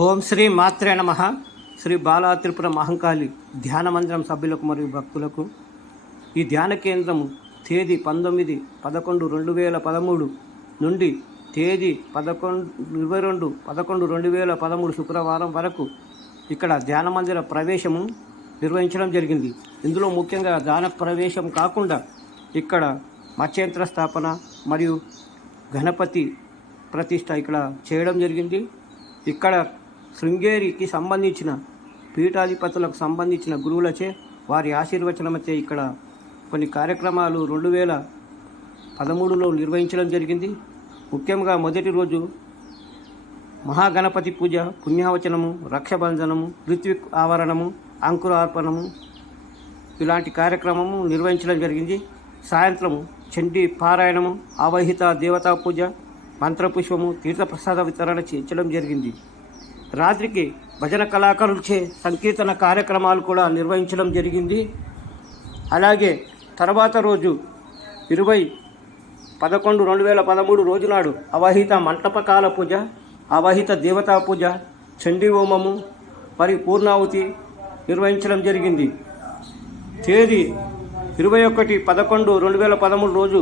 ఓం శ్రీ మాత్రే నమః. శ్రీ బాలా త్రిపుర మహంకాళి ధ్యాన మందిరం సభ్యులకు మరియు భక్తులకు ఈ ధ్యాన కేంద్రము తేదీ 19/11/2013 నుండి తేదీ 22/11/2013 శుక్రవారం వరకు ఇక్కడ ధ్యాన మందిర ప్రవేశము నిర్వహించడం జరిగింది. ఇందులో ముఖ్యంగా ధ్యాన ప్రవేశం కాకుండా ఇక్కడ మత్స్యంత్ర స్థాపన మరియు గణపతి ప్రతిష్ట ఇక్కడ చేయడం జరిగింది. ఇక్కడ శృంగేరికి సంబంధించిన పీఠాధిపతులకు సంబంధించిన గురువులచే వారి ఆశీర్వచనమచే ఇక్కడ కొన్ని కార్యక్రమాలు 2013లో నిర్వహించడం జరిగింది. ముఖ్యంగా మొదటి రోజు మహాగణపతి పూజ, పుణ్యావచనము, రక్షబంధనము, ఋత్విక్ ఆవరణము, అంకురార్పణము ఇలాంటి కార్యక్రమము నిర్వహించడం జరిగింది. సాయంత్రము చండీ పారాయణము, ఆవహిత దేవతా పూజ, మంత్రపుష్పము, తీర్థప్రసాద వితరణ చేయించడం జరిగింది. రాత్రికి భజన కళాకారులచే సంకీర్తన కార్యక్రమాలు కూడా నిర్వహించడం జరిగింది. అలాగే తర్వాత రోజు 20/11/2013 రోజునాడు అవహిత మంటపకాల పూజ, అవహిత దేవతా పూజ, చండీ హోమము మరియు పూర్ణాహుతి నిర్వహించడం జరిగింది. తేదీ 21/11/2013 రోజు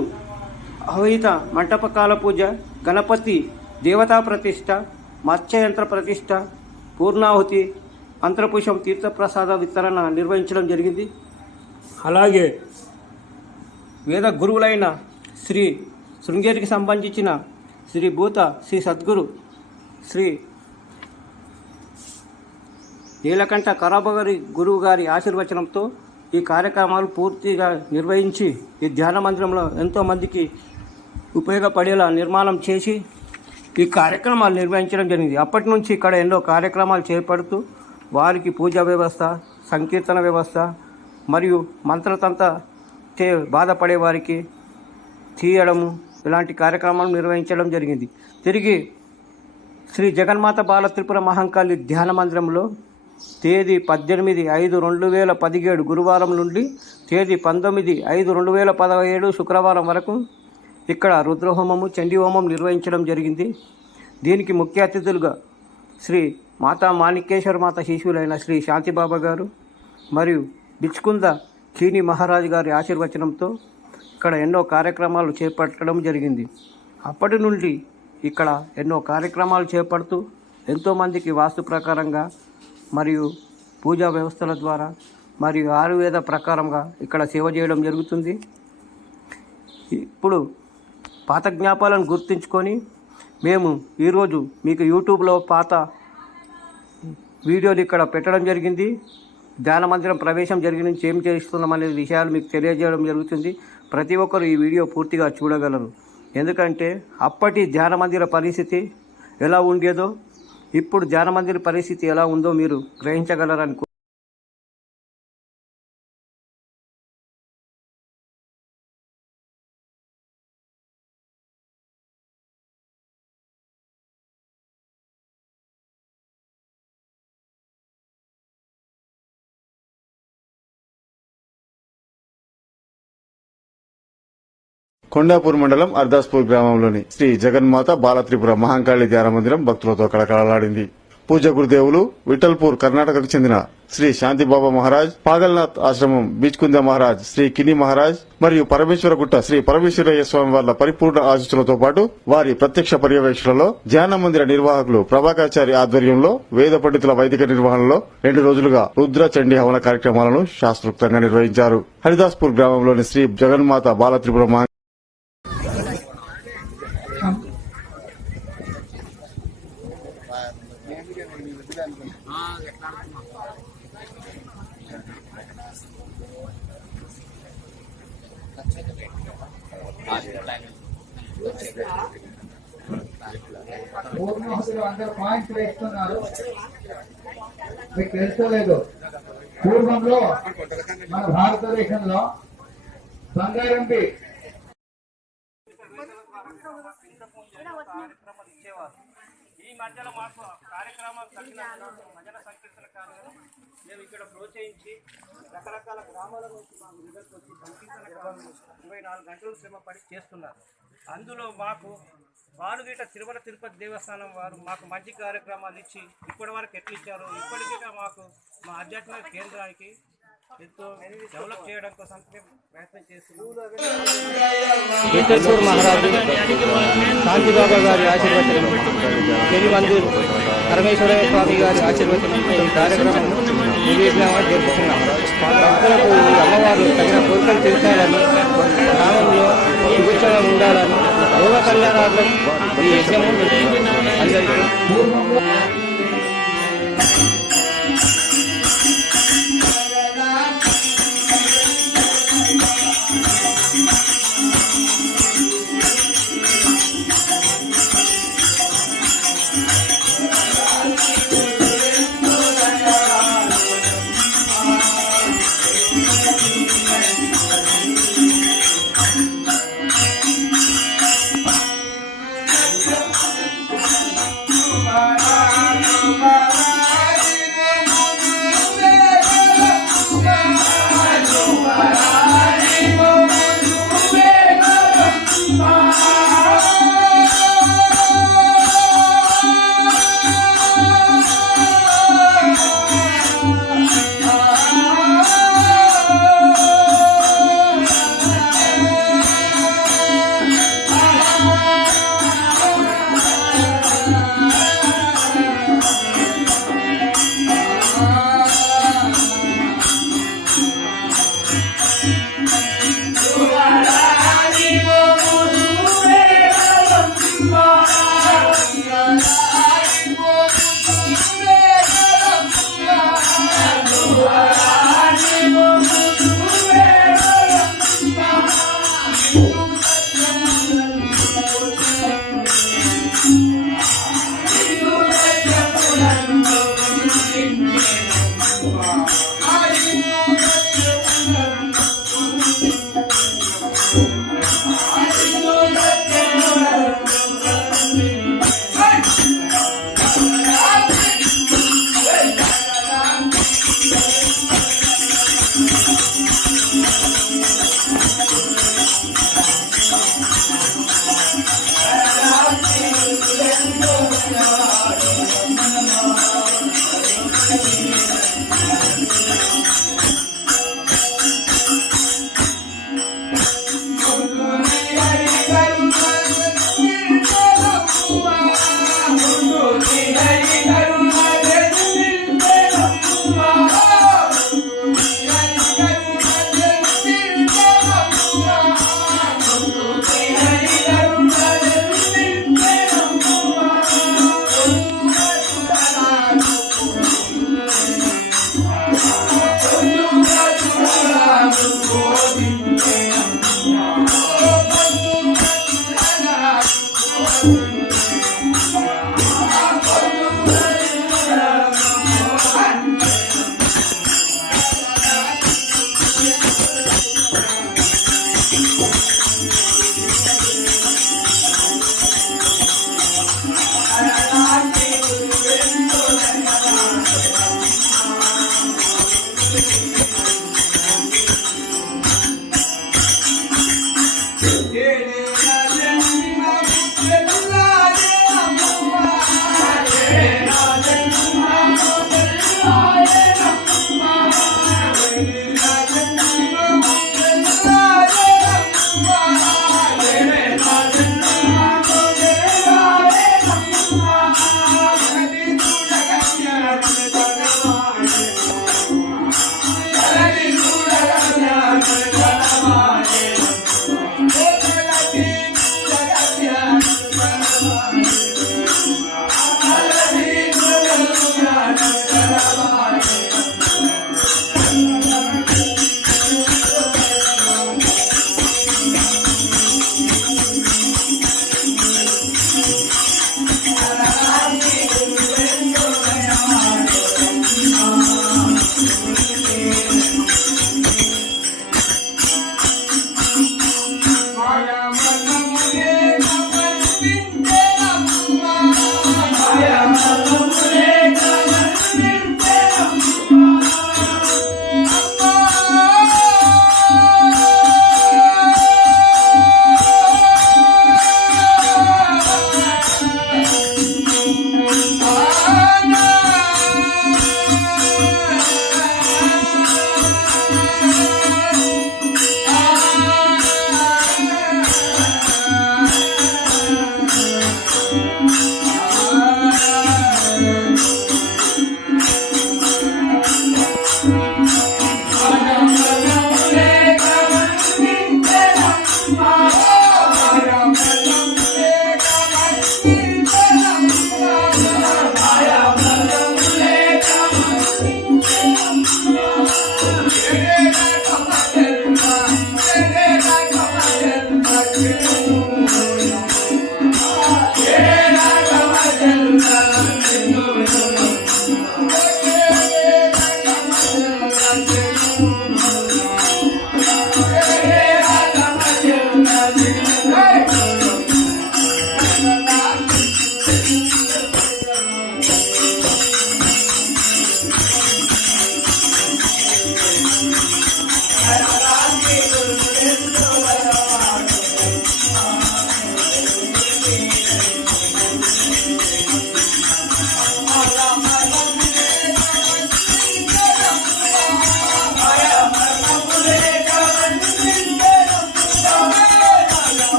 అవహిత మంటపకాల పూజ, గణపతి దేవతా ప్రతిష్ట, మత్స్యయంత్ర ప్రతిష్ట, పూర్ణాహుతి, మంత్రపుష్పం, తీర్థప్రసాద వితరణ నిర్వహించడం జరిగింది. అలాగే వేద గురువులైన శ్రీ శృంగేరికి సంబంధించిన శ్రీ భూత శ్రీ సద్గురు శ్రీ నీలకంఠ కరాబగారి గురువు గారి ఆశీర్వచనంతో ఈ కార్యక్రమాలు పూర్తిగా నిర్వహించి ఈ ధ్యాన మందిరంలో ఎంతోమందికి ఉపయోగపడేలా నిర్మాణం చేసి ఈ కార్యక్రమాలు నిర్వహించడం జరిగింది. అప్పటి నుంచి ఇక్కడ ఎన్నో కార్యక్రమాలు చేపడుతూ వారికి పూజా వ్యవస్థ, సంకీర్తన వ్యవస్థ మరియు మంత్రతంత్ర బాధపడే వారికి తీయడము ఇలాంటి కార్యక్రమాలు నిర్వహించడం జరిగింది. తిరిగి శ్రీ జగన్మాత బాల త్రిపుర మహంకాళి ధ్యాన మందిరంలో తేదీ 18/5/2017 గురువారం నుండి తేదీ 19/5/2017 శుక్రవారం వరకు ఇక్కడ రుద్రహోమము, చండీ హోమం నిర్వహించడం జరిగింది. దీనికి ముఖ్య అతిథులుగా శ్రీ మాతా మాణికేశ్వర మాత శిశువులైన శ్రీ శాంతిబాబా గారు మరియు బిచ్కుంద కీని మహారాజు గారి ఆశీర్వచనంతో ఇక్కడ ఎన్నో కార్యక్రమాలు చేపట్టడం జరిగింది. అప్పటి నుండి ఇక్కడ ఎన్నో కార్యక్రమాలు చేపడుతూ ఎంతోమందికి వాస్తు ప్రకారంగా మరియు పూజా వ్యవస్థల ద్వారా మరియు ఆయుర్వేద ప్రకారంగా ఇక్కడ సేవ చేయడం జరుగుతుంది. ఇప్పుడు పాత జ్ఞాపాలను గుర్తుంచుకొని మేము ఈరోజు మీకు యూట్యూబ్లో పాత వీడియోలు ఇక్కడ పెట్టడం జరిగింది. ధ్యాన మందిరం ప్రవేశం జరిగిన నుంచి ఏం చేస్తున్నాం అనే విషయాలు మీకు తెలియజేయడం జరుగుతుంది. ప్రతి ఒక్కరు ఈ వీడియో పూర్తిగా చూడగలరు. ఎందుకంటే అప్పటి ధ్యాన మందిర పరిస్థితి ఎలా ఉండేదో ఇప్పుడు ధ్యాన మందిర పరిస్థితి ఎలా ఉందో మీరు గ్రహించగలరని కొండాపూర్ మండలం అర్దాస్పూర్ గ్రామంలోని శ్రీ జగన్మాత బాలత్రిపుర మహంకాళి ధ్యాన మందిరం భక్తులతో కళకళలాడింది. పూజ గురుదేవులు విఠల్పూర్ కర్ణాటకకు చెందిన శ్రీ శాంతిబాబా మహారాజ్, పాగల్నాథ్ ఆశ్రమం బీచ్కుంద మహారాజ్, శ్రీ కిని మహారాజ్ మరియు పరమేశ్వరగుట్ట శ్రీ పరమేశ్వరయ్య స్వామి వార్ల పరిపూర్ణ ఆశీస్సులతో పాటు వారి ప్రత్యక్ష పర్యవేక్షణలో ధ్యాన మందిర నిర్వాహకులు ప్రభాకాచారి ఆధ్వర్యంలో వేద పండితుల వైదిక నిర్వహణలో 2 రోజులుగా రుద్ర చండీ హవన కార్యక్రమాలను శాస్త్రోక్తంగా నిర్వహించారు. హరిదాస్పూర్ గ్రామంలోని శ్రీ జగన్మాత బాలత్రిపుర పూర్ణహుతులు అందరూ పాయింట్స్ వేస్తున్నారు. మీకు తెలుసుకోలేదు, పూర్వంలో మన భారతదేశంలో బంగారంపి ఈ మధ్యలో మాకు కార్యక్రమాలు తగ్గిన భజన సంకీర్తన కార్యక్రమం మేము ఇక్కడ ప్రోత్సహించి రకరకాల గ్రామాల నుంచి మాకు రిజల్ట్ వచ్చి సంకీర్తన 24 గంటలు శ్రమ పడి చేస్తున్నారు. అందులో మాకు భానుగీట తిరుమల తిరుపతి దేవస్థానం వారు మాకు మంచి కార్యక్రమాలు ఇచ్చి ఇప్పటి వరకు ఎట్లు ఇచ్చారు, ఇప్పటికీ మాకు మా ఆధ్యాత్మిక కేంద్రానికి ఎంతో డెవలప్ చేయడం కోసం ప్రయత్నం చేస్తున్నాం. విఠల్పూర్ మహారాజు శాంతిబాబా గారి ఆశీర్వచనం, పెరిమందూరు పరమేశ్వరయ్య స్వామి గారి ఆశీర్వచనం ఈ కార్యక్రమం నిర్విఘ్నంగా జరుపుకున్నాం. భక్తులకు ఈ అమ్మవారు తగిన కోరికలు తీర్చాలని, గ్రామంలో సుభిక్షంగా ఉండాలని, యోగ కళ్యాణార్థం ఈ యజ్ఞము అందరికీ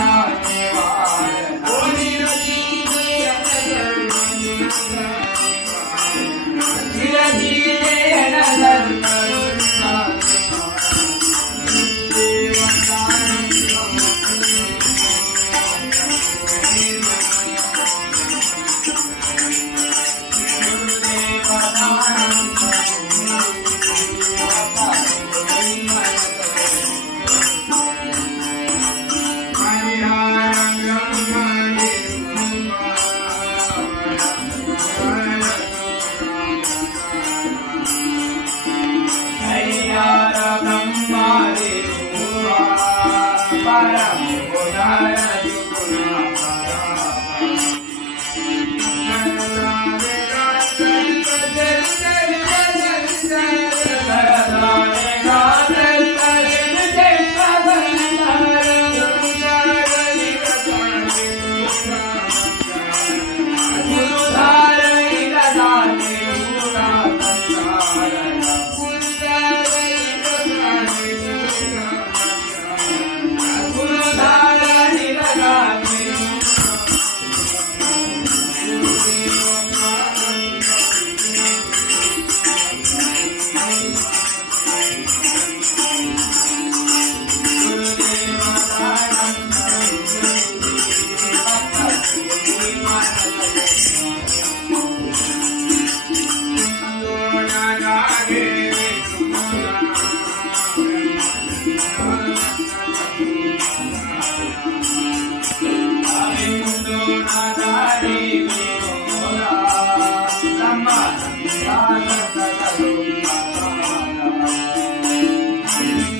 Hare